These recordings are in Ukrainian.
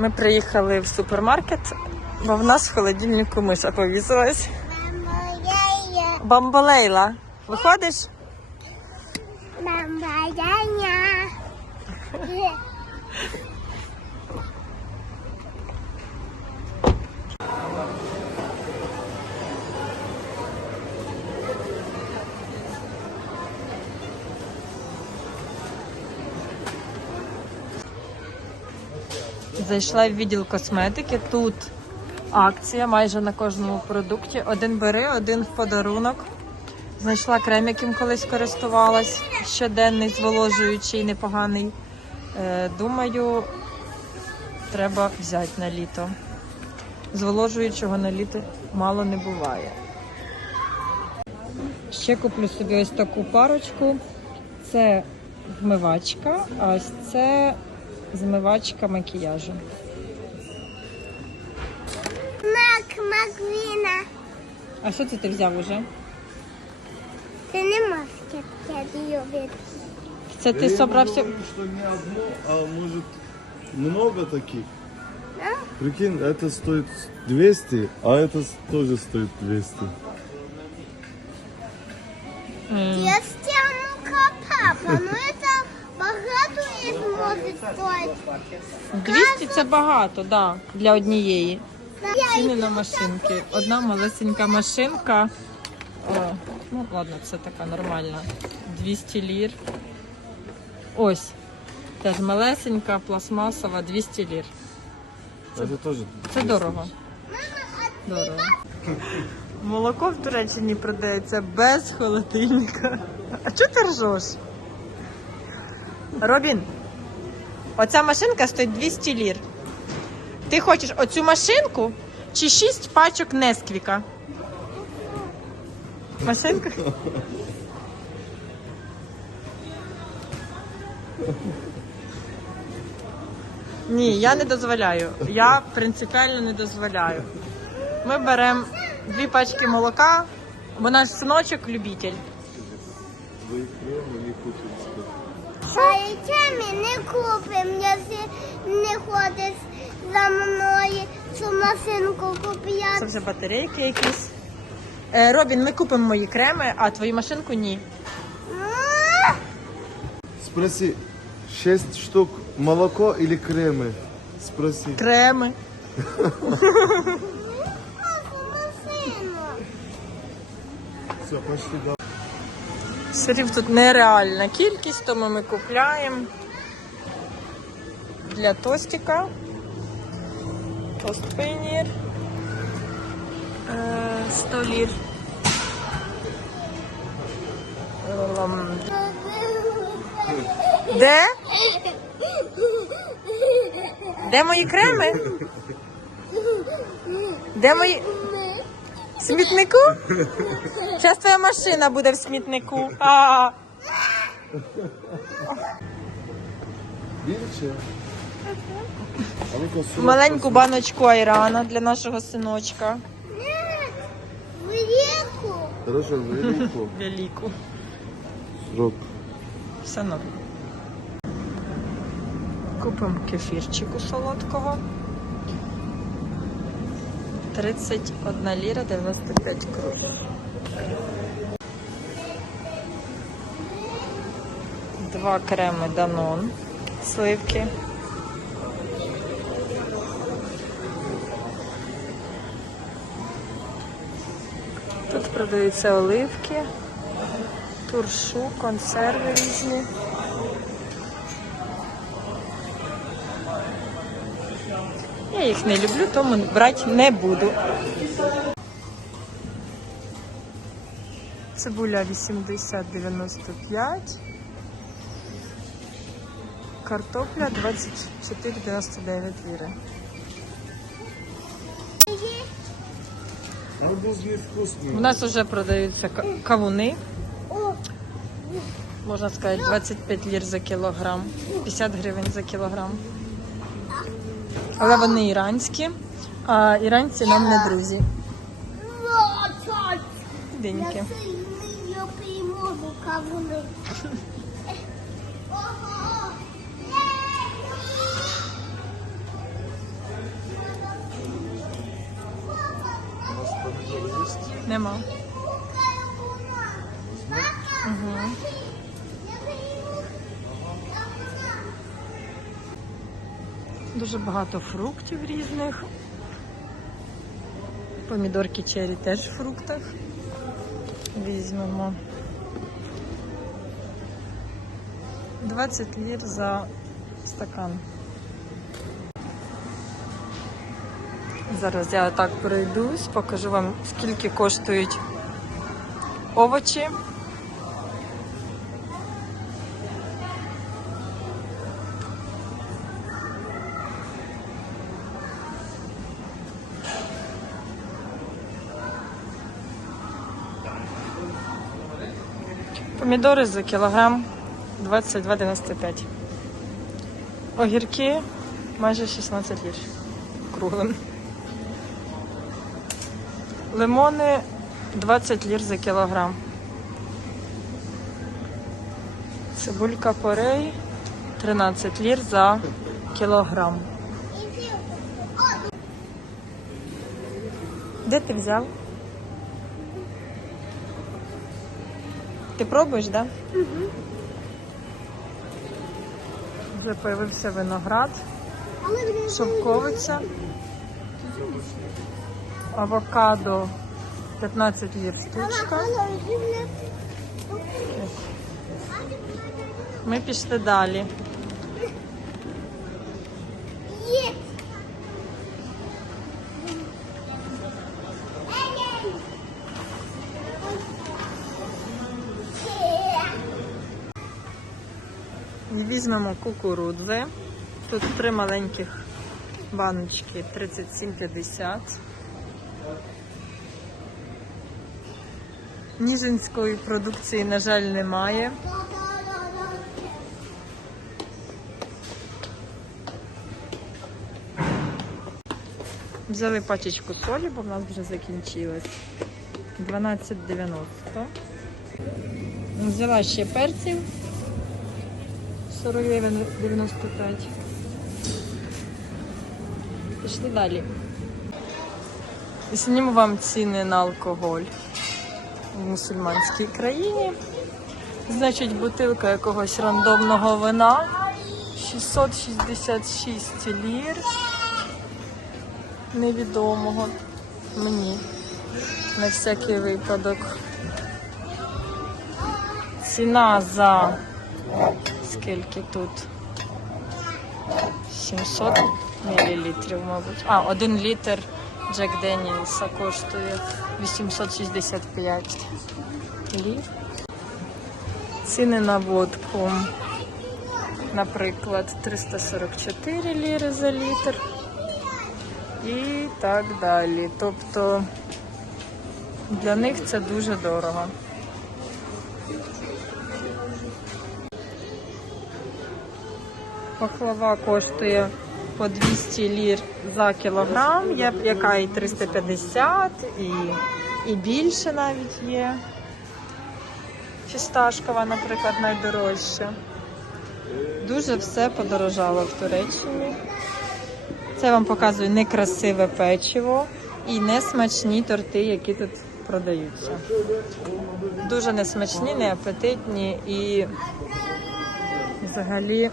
Ми приїхали в супермаркет, бо в нас в холодильнику миша повісилась. Бамбалейла, виходиш? Мама, Зайшла в відділ косметики. Тут акція майже на кожному продукті. Один бери, один в подарунок. Знайшла крем, яким колись користувалась. Щоденний, зволожуючий, непоганий. Е, думаю, треба взяти на літо. Зволожуючого на літо мало не буває. Ще куплю собі ось таку парочку. Це вмивачка, а ось це змивачка макіяжу. Мак, Маквіна. А що це ти взяв уже? Ти не можеш я любити. Це ти Я собрався. думаю, что не одно, а может много таких. Да? Прикинь, это стоит 200, а это тоже стоит 200. М, стоїть. 200 це багато, да, для однієї. Ціни на машинки. Одна малесенька машинка. О, ну ладно, це така нормальна. 200 лір. Ось. Теж малесенька, пластмасова, 200 лір. Это тоже Це дорого. Дорого. Молоко в Туреччині продається без холодильника. А чого ти ржеш? Робін, оця машинка стоїть 200 лір. Ти хочеш оцю машинку чи 6 пачок Несквіка? Машинка? Ні, я не дозволяю. Я принципіально не дозволяю. Ми беремо дві пачки молока, бо наш синочок любитель. Вы крем не купите. Ми не купимо, якщо не ходиш за мною цю машинку Це вже батарейки якісь. Е, Робін, ми купимо мої креми, а твою машинку ні. Спроси, 6 штук молоко или кремы? Спроси. Креми. Все, пошли да. Сирів тут нереальна кількість, тому ми купляємо для тостика. Тост пейнір. 100 лір. Ем, Де? Де мої креми? Де мої. В смітнику? Зараз твоя машина буде в смітнику. А, маленьку баночку айрана для нашого синочка. В. Хорошо, велику. Велику. Срок. Все норм. Купимо кефірчику солодкого. 31 ліра 95 круг. Два креми Данон. Сливки. Тут продаються оливки туршу, консерви різні. Я їх не люблю, тому брати не буду. Цибуля 80-95. Картопля 24,99 ліри. Арбуз невкусный. У нас вже продаються ка- кавуни. Можна сказати, 25 лір за кілограм, 50 гривень за кілограм але вони іранські, а іранці нам не друзі. Деньки. Нема. Угу. Дуже багато фруктів різних. Помідорки черрі теж в фруктах. Візьмемо. 20 лір за стакан. Зараз я так пройдусь, покажу вам, скільки коштують овочі. Помідори за кілограм 22,95. Огірки майже 16 лір. Круглим. Лимони 20 лір за кілограм. Цибулька порей 13 лір за кілограм. Де ти взяв? Ти пробуєш, так? Да? Угу. Вже появився виноград, шовковиця, авокадо 15 лір штучка. Ми пішли далі. Візьмемо кукурудзи. Тут три маленьких баночки 37,50. Ніжинської продукції, на жаль, немає. Взяли пачечку солі, бо в нас вже закінчилась. 12,90. Взяла ще перців. 49,95. Пішли далі. Зніму вам ціни на алкоголь в мусульманській країні. Значить, бутилка якогось рандомного вина 666 лір. Невідомого мені на всякий випадок. Ціна за скільки тут? 700 мл, мабуть. А, один літр Джек Денілса коштує 865 лір. Ціни на водку, наприклад, 344 ліри за літр. І так далі. Тобто для них це дуже дорого. Пахлава коштує по 200 лір за кілограм, є- яка і 350, і, і більше навіть є. Фісташкова, наприклад, найдорожча. Дуже все подорожало в Туреччині. Це вам показую некрасиве печиво і несмачні торти, які тут продаються. Дуже несмачні, неапетитні і взагалі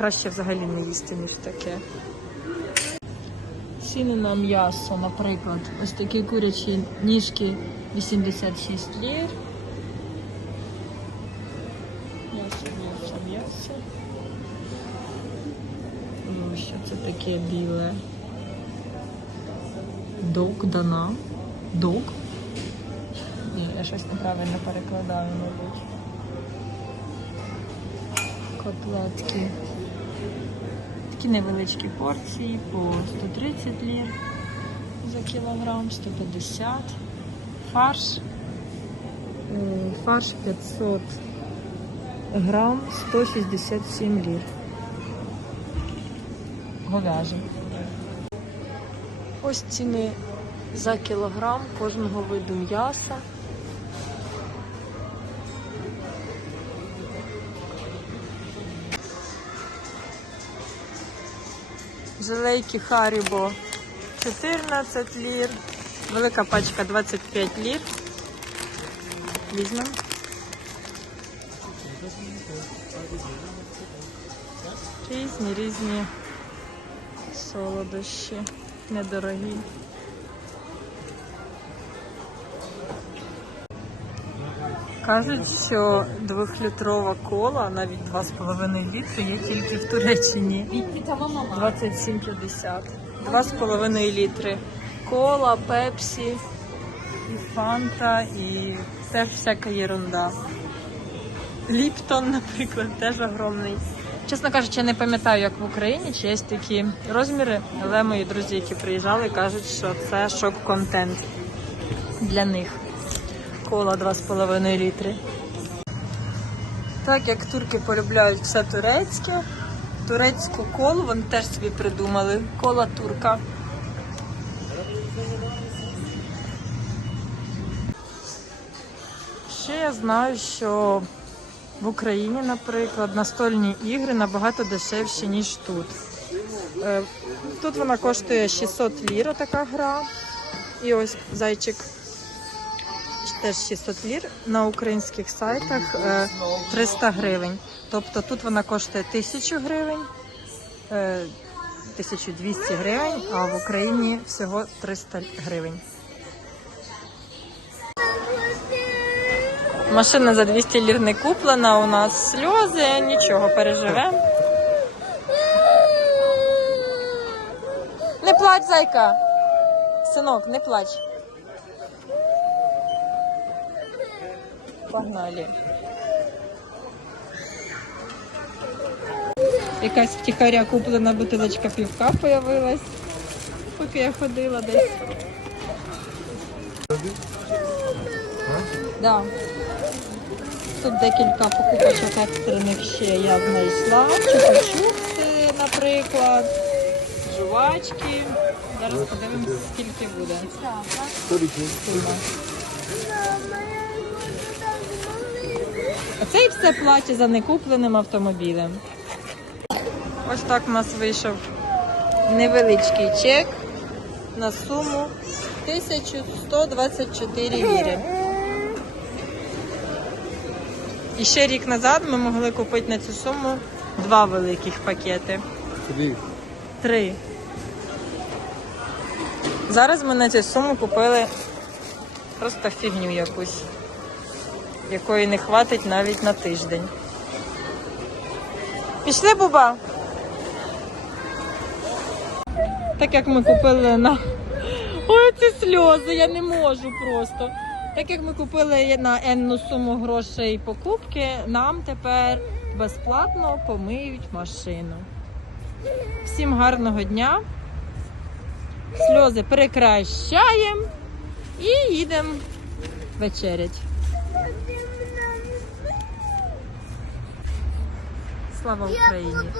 краще взагалі не їсти, ніж таке. Ціни на м'ясо, наприклад, ось такі курячі ніжки 86 лір. М'ясо, м'ясо, м'ясо. Ну, що це таке біле? Док дана. Док? Ні, я щось неправильно перекладаю, мабуть. Котлетки. Такі невеличкі порції по 130 лір за кілограм, 150. Фарш. Е, Фарш 500 грам, 167 лір. Говяжий. Ось ціни за кілограм кожного виду м'яса. Желейки Харібо 14 лір. Велика пачка 25 лір. Візьмемо. Різні, різні солодощі, недорогі. Кажуть, що двохлітрова кола, навіть 2,5 літри, є тільки в Туреччині. 27,50. 2,5 літри. Кола, пепсі, і фанта, і теж всяка єрунда. Ліптон, наприклад, теж огромний. Чесно кажучи, я не пам'ятаю, як в Україні, чи є такі розміри, але мої друзі, які приїжджали, кажуть, що це шок-контент для них. Кола 2,5 літри. Так як турки полюбляють все турецьке, турецьку колу вони теж собі придумали. Кола турка. Ще я знаю, що в Україні, наприклад, настольні ігри набагато дешевші, ніж тут. Е, Тут вона коштує 600 лір, така гра. І ось зайчик теж 600 лір. На українських сайтах е, 300 гривень. Тобто тут вона коштує 1000 гривень, е, 1200 гривень, а в Україні всього 300 гривень. Машина за 200 лір не куплена, у нас сльози, нічого, переживемо. Не плач, зайка. Синок, не плач. Погнали. Якась втіхаря куплена бутилочка півка появилась, поки я ходила десь. Да. Тут декілька покупочок екстрених ще я знайшла. Чупа-чупси, наприклад, жувачки. Зараз подивимось, скільки буде. Сума. Оце і все плаче за некупленим автомобілем. Ось так у нас вийшов невеличкий чек на суму 1124 ліри. І ще рік назад ми могли купити на цю суму два великих пакети. Три. Три. Зараз ми на цю суму купили просто фігню якусь, якої не хватить навіть на тиждень. Пішли, Буба? Так як ми купили на. Ой, ці сльози, я не можу просто. Так як ми купили на енну суму грошей покупки, нам тепер безплатно помиють машину. Всім гарного дня. Сльози перекращаємо і їдемо вечерять. Слава Україні!